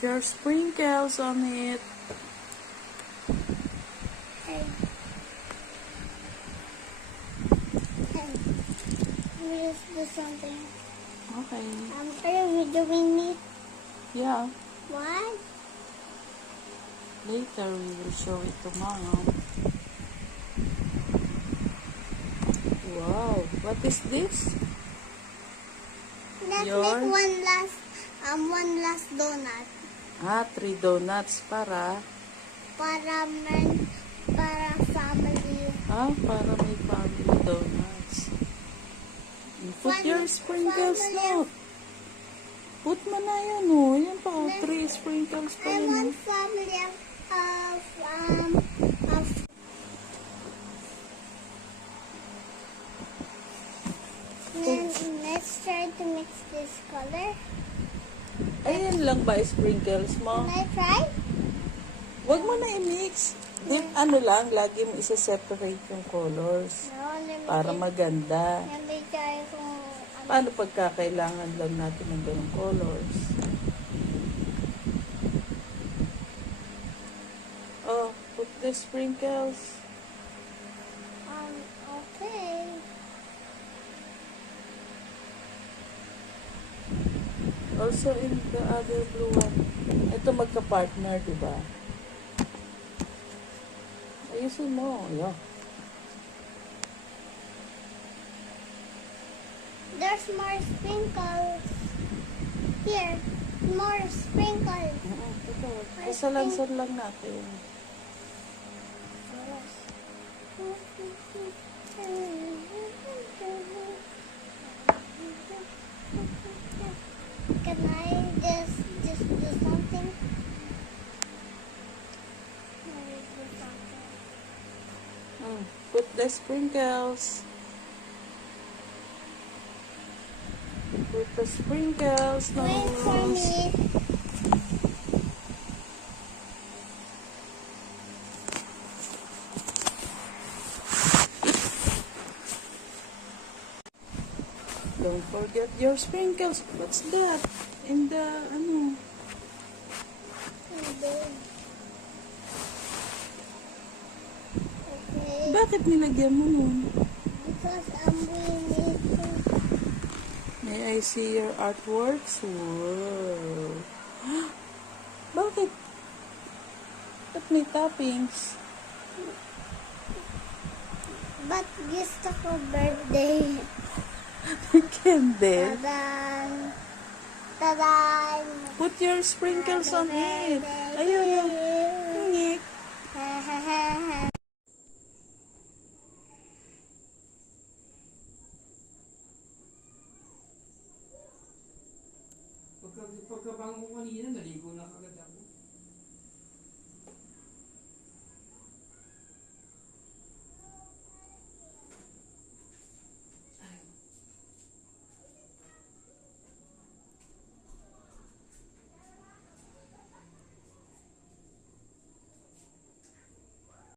There are sprinkles on it. Hey. Hey. Let me just do something. Okay. Are you videoing me? Yeah. What? Later we will show it to Mom. Wow. What is this? Let's Your- make one last donut. 3 donuts para Para family. para may family donuts. Put your sprinkles family. na. Put mo na yan, oh. Yan pa, 3 sprinkles pa I yan, want oh. family of Then let's try to mix this color. Ayan lang ba sprinkles mo? Can I try? Huwag mo na i-mix. Ano lang, lagi mo isa-separate yung colors. No, let me Para maganda. Let me try kung Paano pagkakailangan lang natin ng ganong colors? Oh, put the sprinkles. Okay. Also in the other blue one. Ito magka-partner, di ba? Ayusin mo. Yeah. There's more sprinkles. Here, more sprinkles. Ito. Kasalansan lang natin. Can I just do something? Put the sprinkles. Put the sprinkles. No. Wait for me. Don't forget your sprinkles. What's that? In the, ano? Okay. Bakit nilagyan mo nun? Because I'm winning. May I see your artworks? Wow. Bakit? Ba't may toppings? But gusto ko birthday. Candle. Tadan! Tadan! Put your sprinkles on it. Ayun. Ngik. Pagkabango ko kanina, naligo na kagad ako.